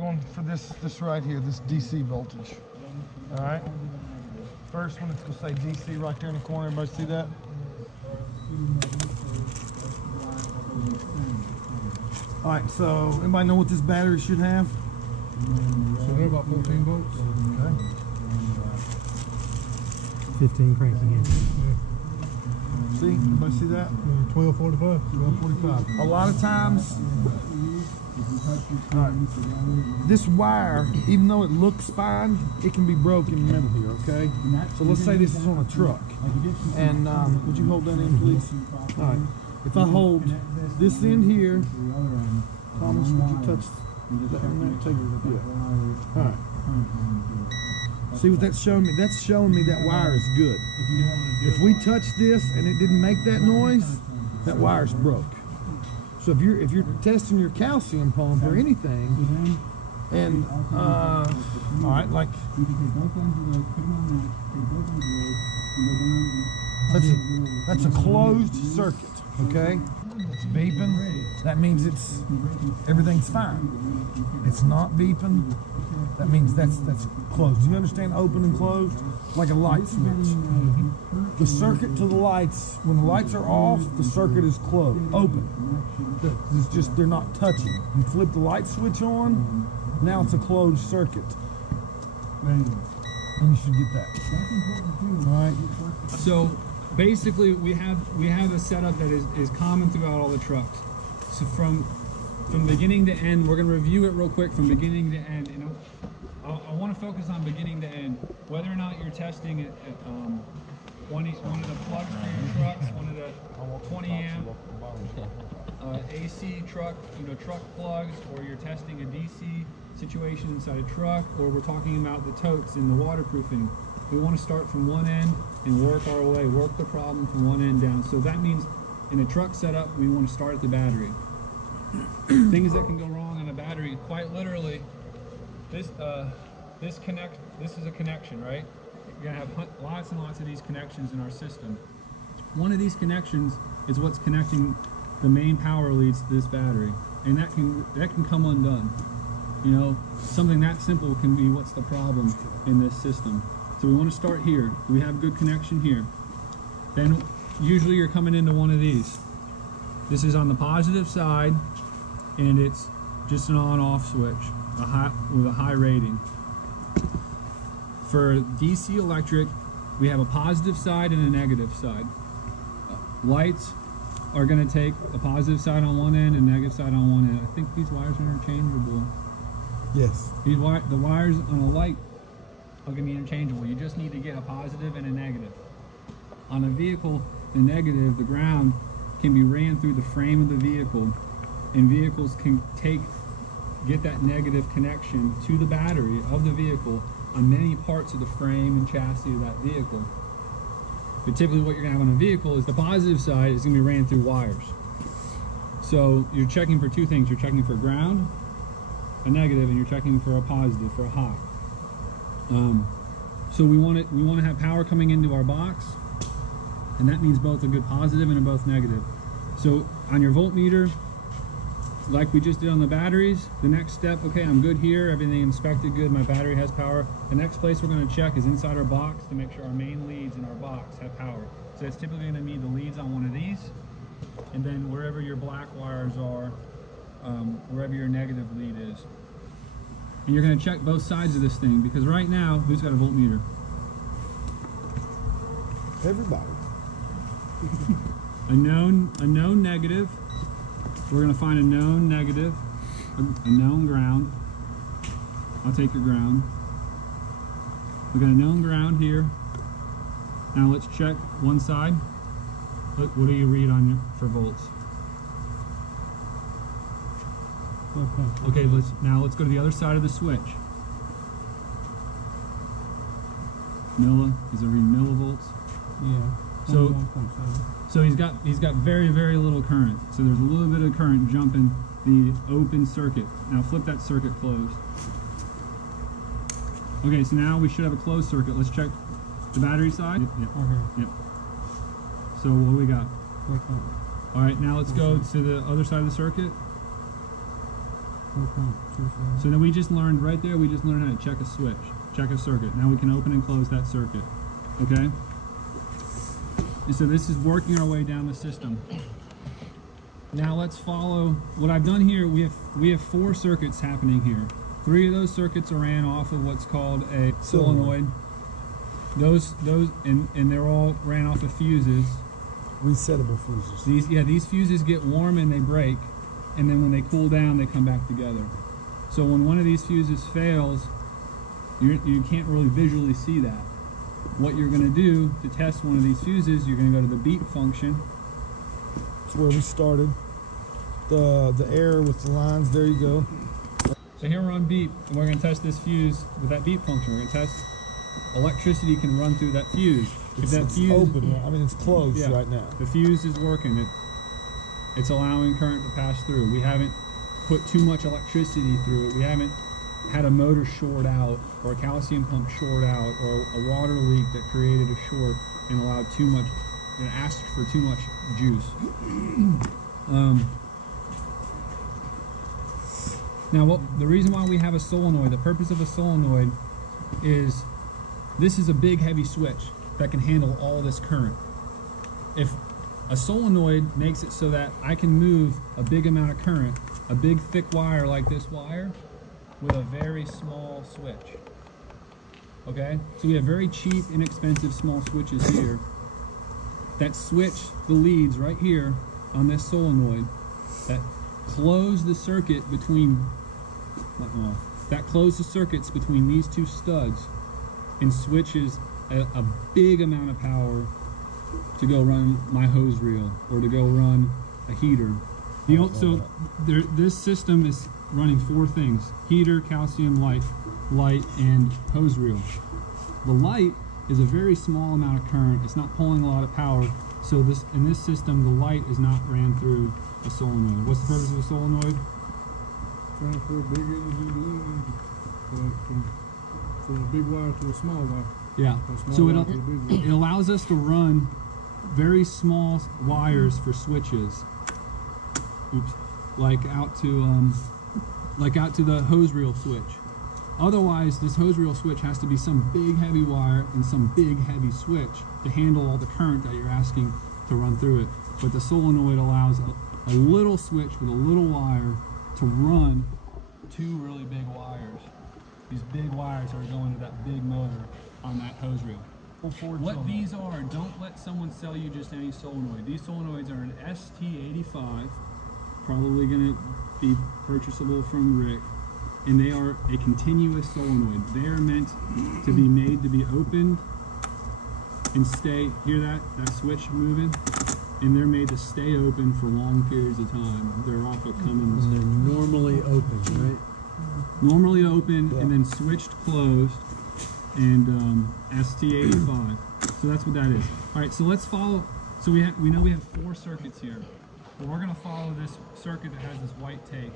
going for this right here, this DC voltage. All right. First one, it's gonna say DC right there in the corner. Everybody see that? All right. So anybody know what this battery should have? So they're about 14 volts. Okay. 15 cranking in. See? Everybody see that? 1245. 1245. A lot of times, all right, this wire, even though it looks fine, it can be broke in the middle here, okay? So let's say this is on a truck. And would you hold that in, please? All right. If I hold this in here, Thomas, would you touch that in there? Take it. Yeah. All right. See what that's showing me? That's showing me that wire is good. If we touch this and it didn't make that noise, that wire's broke. So if you're testing your calcium pump or anything, and all right, like that's a closed circuit, okay? It's beeping. That means everything's fine. It's not beeping. That means that's closed. Do you understand open and closed? Like a light switch. The circuit to the lights, when the lights are off, the circuit is closed, open. It's just, they're not touching. You flip the light switch on, now it's a closed circuit. And you should get that. All right. So basically we have a setup that is common throughout all the trucks. So from beginning to end, we're going to review it real quick from beginning to end. You know, I want to focus on beginning to end. Whether or not you're testing it at one of the plugs for your trucks, one of the 20 amp AC truck, truck plugs, or you're testing a DC situation inside a truck, or we're talking about the totes and the waterproofing. We want to start from one end and work our way, work the problem from one end down. So that means in a truck setup, we want to start at the battery. Things that can go wrong on a battery, quite literally, this is a connection, right? You're gonna have lots and lots of these connections in our system. One of these connections is what's connecting the main power leads to this battery, and that can come undone. You know, something that simple can be what's the problem in this system. So we want to start here. We have good connection here. Then usually you're coming into one of these. This is on the positive side, and it's just an on-off switch, with a high rating. For DC electric, we have a positive side and a negative side. Lights are going to take a positive side on one end and negative side on one end. I think these wires are interchangeable. Yes. The wires on a light are going to be interchangeable. You just need to get a positive and a negative. On a vehicle, the negative, the ground, can be ran through the frame of the vehicle, and vehicles can get that negative connection to the battery of the vehicle on many parts of the frame and chassis of that vehicle. But typically what you're going to have on a vehicle is the positive side is going to be ran through wires. So you're checking for two things. You're checking for ground, a negative, and you're checking for a positive, for a high. So we want to have power coming into our box, and that means both a good positive and a both negative. So on your voltmeter, like we just did on the batteries, the next step, okay, I'm good here, everything inspected good, my battery has power. The next place we're going to check is inside our box to make sure our main leads in our box have power. So it's typically going to be the leads on one of these, and then wherever your black wires are, wherever your negative lead is. And you're going to check both sides of this thing, because right now, who's got a voltmeter? Everybody. A known negative. We're going to find a known negative, a known ground. I'll take your ground. We got a known ground here. Now let's check one side. What do you read on for volts? Okay, let's go to the other side of the switch. Is it read millivolts? Yeah. So he's got very, very little current. So there's a little bit of current jumping the open circuit. Now flip that circuit closed. Okay, so now we should have a closed circuit. Let's check the battery side. Yep. Okay. Yep. So what do we got? 12. All right, now let's go to the other side of the circuit. So then we just learned right there, we just learned how to check a switch, check a circuit. Now we can open and close that circuit, okay? And so this is working our way down the system. Now let's follow, what I've done here, we have 4 circuits happening here. 3 of those circuits are ran off of what's called a solenoid. And they're all ran off of fuses. Resettable fuses. These fuses get warm and they break, and then when they cool down, they come back together. So when one of these fuses fails, you can't really visually see that. What you're going to do to test one of these fuses, you're going to go to the beep function. That's where we started. The error with the lines, there you go. So here we're on beep, and we're going to test this fuse with that beep function. We're going to test electricity can run through that fuse. If that It's fuse open, I mean, it's closed right now. The fuse is working. It's allowing current to pass through. We haven't put too much electricity through it. We haven't had a motor short out or a calcium pump short out or a water leak that created a short and allowed too much, and asked for too much juice. Now, the reason why we have a solenoid, the purpose of a solenoid is this is a big heavy switch that can handle all this current. If a solenoid makes it so that I can move a big amount of current, a big thick wire like this wire, with a very small switch. Okay? So we have very cheap, inexpensive small switches here that switch the leads right here on this solenoid that close the circuit between the circuits between these 2 studs and switches a big amount of power to go run my hose reel or to go run a heater. This system is running 4 things: heater, calcium light, and hose reel. The light is a very small amount of current. It's not pulling a lot of power. So in this system, the light is not ran through a solenoid. What's the purpose of a solenoid? Transfer big energy to lead. From a big wire to a small wire. Yeah. So it allows us to run very small wires for switches. Oops. Like out to the hose reel switch. Otherwise, this hose reel switch has to be some big heavy wire and some big heavy switch to handle all the current that you're asking to run through it. But the solenoid allows a little switch with a little wire to run 2 really big wires. These big wires are going to that big motor on that hose reel. What these are, don't let someone sell you just any solenoid. These solenoids are an ST85, probably going to be purchasable from Rick, and they are a continuous solenoid. They are meant to be made to be opened and stay, hear that switch moving? And they're made to stay open for long periods of time. They're off of Cummins. And they're normally open, right? Normally open and then switched closed, and ST85. So that's what that is. All right, so let's follow. So we know we have 4 circuits here. But we're going to follow this circuit that has this white tape.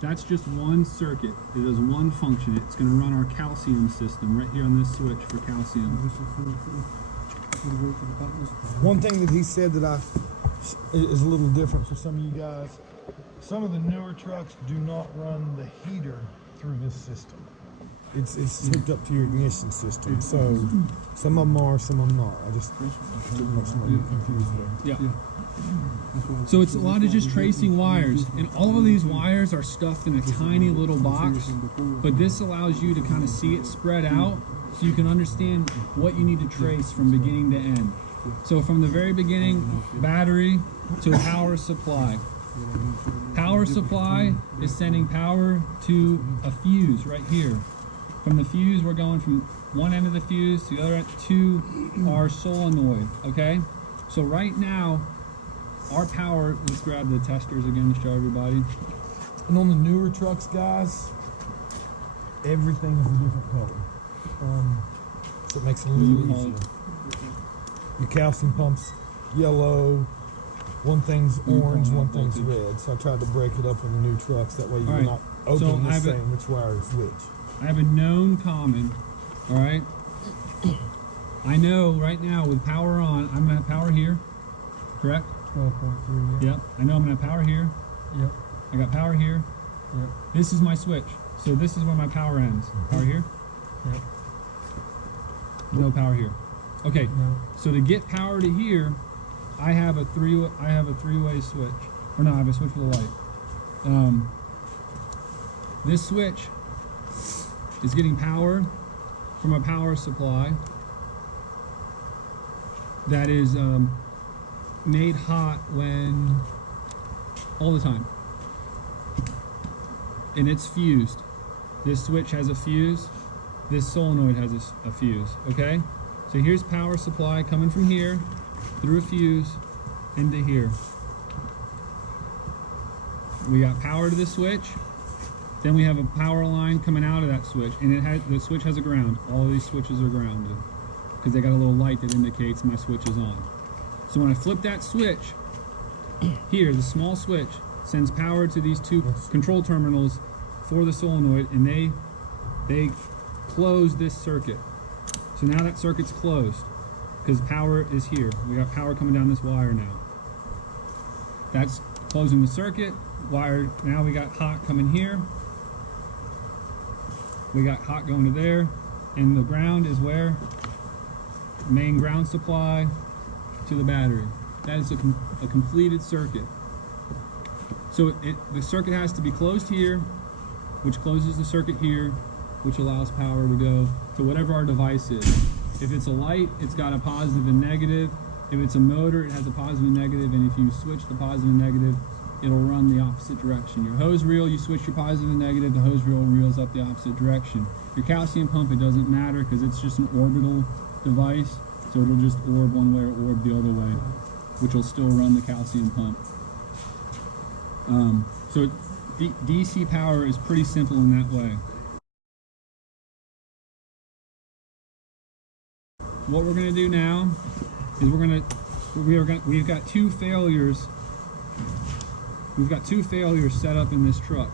That's just one circuit. It does one function. It's going to run our calcium system right here on this switch for calcium. One thing that he said that is a little different for some of you guys. Some of the newer trucks do not run the heater through this system. It's hooked up to your ignition system. So some of them are, some of them not. I just didn't want somebody confused there. Yeah. So it's a lot of just tracing wires, and all of these wires are stuffed in a tiny little box, but this allows you to kind of see it spread out so you can understand what you need to trace from beginning to end. So from the very beginning, battery to power supply. Power supply is sending power to a fuse right here. From the fuse, we're going from one end of the fuse to the other end to our solenoid, okay? So right now, our power, let's grab the testers again to show everybody. And on the newer trucks, guys, everything is a different color. So it makes it a little easier. Your calcium pumps, yellow, one thing's orange, one thing's red. So I tried to break it up in the new trucks. That way you're not opening the same which wire is which. I have a known common, all right? I know right now with power on, I'm gonna have power here, correct? 12.3, yeah. Yep, I know I'm gonna have power here. Yep. I got power here, Yep. This is my switch. So this is where my power ends. Power here? Yep. No power here. Okay. No. So to get power to here, I have a three-way switch. Or no, I have a switch with a light. This switch is getting power from a power supply that is made hot when all the time, and it's fused. This switch has a fuse. This solenoid has a fuse. Okay, so here's power supply coming from here through a fuse into here. We got power to this switch. Then we have a power line coming out of that switch, and the switch has a ground. All of these switches are grounded because they got a little light that indicates my switch is on. So when I flip that switch, here, the small switch sends power to these two control terminals for the solenoid, and they close this circuit. So now that circuit's closed because power is here. We got power coming down this wire now. That's closing the circuit. Wire, now we got hot coming here. We got hot going to there, and the ground is where? Main ground supply to the battery. That is a completed circuit. So the circuit has to be closed here, which closes the circuit here, which allows power to go to whatever our device is. If it's a light, it's got a positive and negative. If it's a motor, it has a positive and negative, and if you switch the positive and negative, it'll run the opposite direction. Your hose reel, you switch your positive and negative, the hose reel reels up the opposite direction. Your calcium pump, it doesn't matter because it's just an orbital device, so it'll just orb one way or orb the other way, which will still run the calcium pump. So DC power is pretty simple in that way. What we're going to do now is we've got two failures. We've got two failures set up in this truck.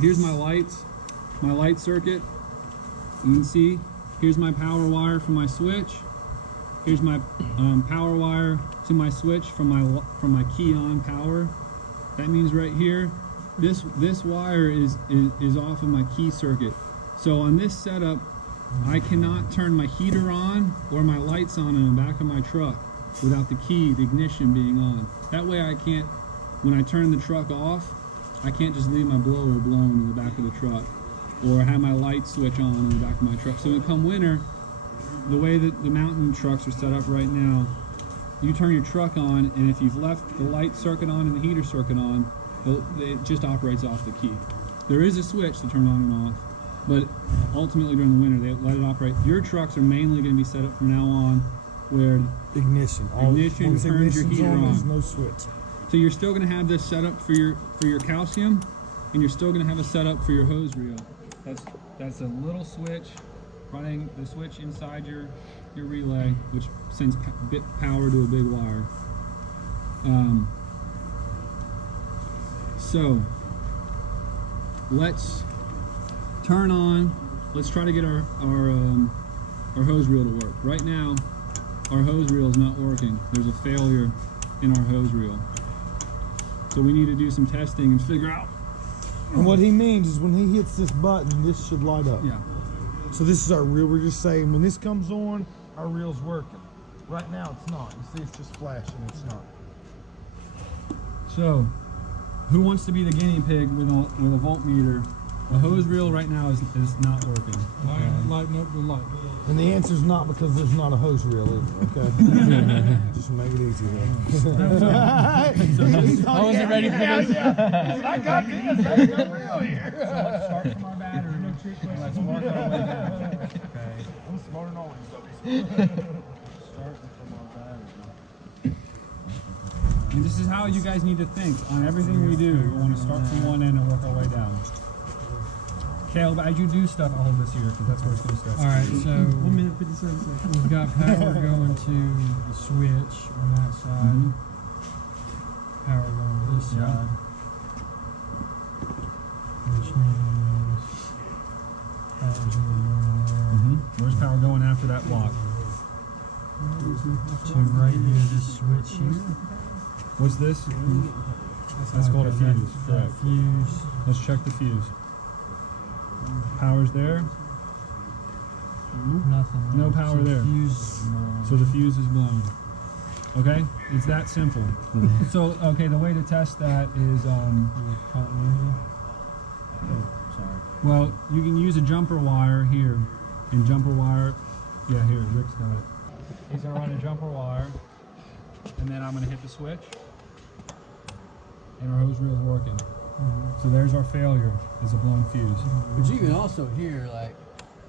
Here's my lights, my light circuit. You can see, here's my power wire from my switch. Here's my power wire to my switch from my key on power. That means right here, this wire is off of my key circuit. So on this setup, I cannot turn my heater on or my lights on in the back of my truck without the key, the ignition being on. That way I can't, when I turn the truck off, I can't just leave my blower blown in the back of the truck or have my light switch on in the back of my truck. So come winter, the way that the mountain trucks are set up right now, you turn your truck on, and if you've left the light circuit on and the heater circuit on, it just operates off the key. There is a switch to turn on and off, but ultimately during the winter, they let it operate. Your trucks are mainly going to be set up from now on where Ignition. Ignition Once turns your ignition's heater on. There's no switch. So you're still going to have this set up for your calcium, and you're still going to have a setup for your hose reel. That's a little switch running the switch inside your relay, which sends power to a big wire. So let's turn on. Let's try to get our hose reel to work. Right now, our hose reel is not working. There's a failure in our hose reel. So we need to do some testing and figure out. And what he means is when he hits this button, this should light up. Yeah. So this is our reel. We're just saying when this comes on, our reel's working. Right now it's not. You see it's just flashing. It's not. So, who wants to be the guinea pig with a voltmeter? The hose reel right now is not working. Lighten up the light. And the answer's not because there's not a hose reel either, okay? Just make it easy there. I wasn't ready for this. I got this. I got real here. So let's start from our battery and let's work our way down. Okay. I'm smarter than all Start from our battery. And this is how you guys need to think on everything we do. We want to start from one end and work our way down. Caleb, as you do stuff, I'll hold this here because that's where it's going to start. All right, so 1 minute 57 seconds. we've got power going to the switch on that side. Power going to this Yeah. side. Which means power's going to go there. Where's power going after that block? To right here, this switch here. What's this? That's called a Okay, fuse. that Correct. fuse. Let's check the fuse. Power's there, Nothing. No power So there. Fuse. so the fuse is blown. Okay, it's that simple. So, okay, the way to test that is, Continuity. well, you can use a jumper wire here. And jumper wire, yeah, here, Rick's got it. He's gonna run a jumper wire, and then I'm gonna hit the switch, and our hose reel is working. So there's our failure, is a blown fuse. But you can also hear like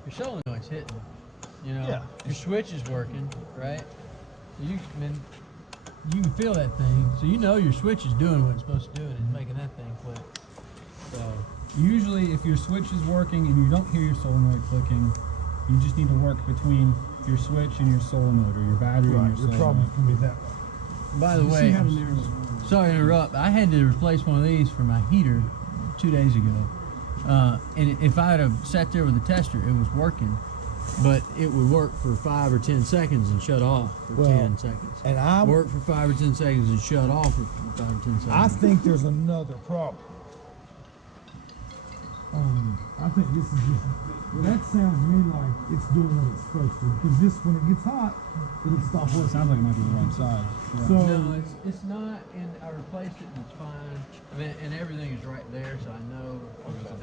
your solenoid's hitting. You know, Yeah. your switch is working, right? You you can feel that thing, so you know your switch is doing what it's supposed to do and it's making that thing click. So Usually, if your switch is working and you don't hear your solenoid clicking, you just need to work between your switch and your solenoid, or your battery Right, and your your solenoid. problem can be that way. by the way, sorry to interrupt. I had to replace one of these for my heater 2 days ago. And if I had have sat there with a tester, it was working, but it would work for 5 or 10 seconds and shut off for Well, 10 seconds. And I Work for 5 or 10 seconds and shut off for 5 or 10 seconds. I think there's another problem. I think this is just, that sounds to me like it's doing what it's supposed to. Because this, when it gets hot, it'll stop It working. sounds like it might be the wrong side. Yeah. So, No, it's not, and I replaced it and it's fine. I mean, and everything is right there, so I know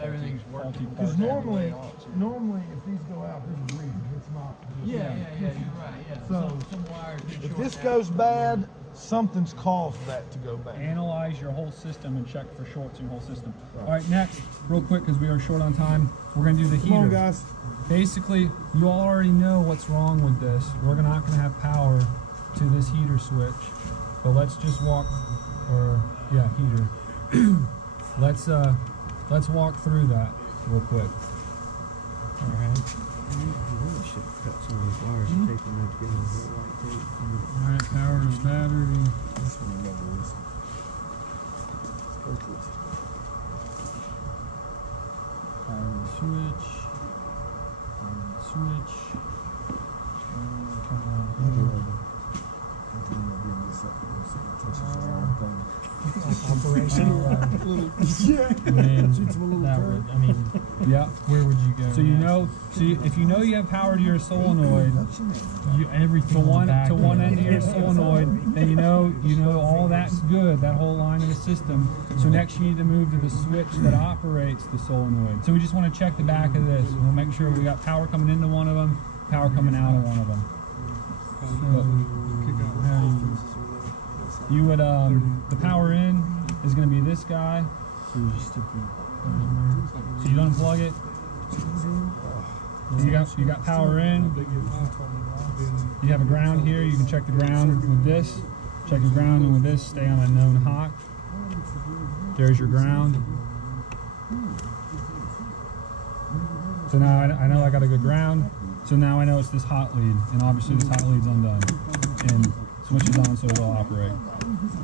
everything's working. because exactly the way normally, it ought to. normally if these go out, there's a reason. It's not. Yeah, you're right, yeah. So, some wires get If short this out. goes bad, something's caused that to go bad. Analyze your whole system and check for shorts in your whole system. All right, next, real quick, because we are short on time, we're going to do the heater. Come on, guys. Basically, you all already know what's wrong with this. We're not going to have power to this heater switch, but let's just walk, or yeah, heater. Let's walk through that real quick. All right. All right, power to battery. Power to the switch. Power to the switch. Coming on here. Operation. And then Shoots him a little that turd. would, I mean, yeah. Where would you go? So you know, if you know you have power to your solenoid, everything to one back to one there. end of your solenoid, then you know all that's good, that whole line of the system. So next you need to move to the switch that operates the solenoid. So we just want to check the back of this. We'll make sure we got power coming into one of them, power coming out of one of them. You would the power in is going to be this guy. So you unplug it. You got power in. You have a ground here. You can check the ground with this. Check the ground, and with this, stay on a known hot. There's your ground. So now I know I got a good ground. So now I know it's this hot lead, and obviously this hot lead's undone, and switch is on so it'll operate.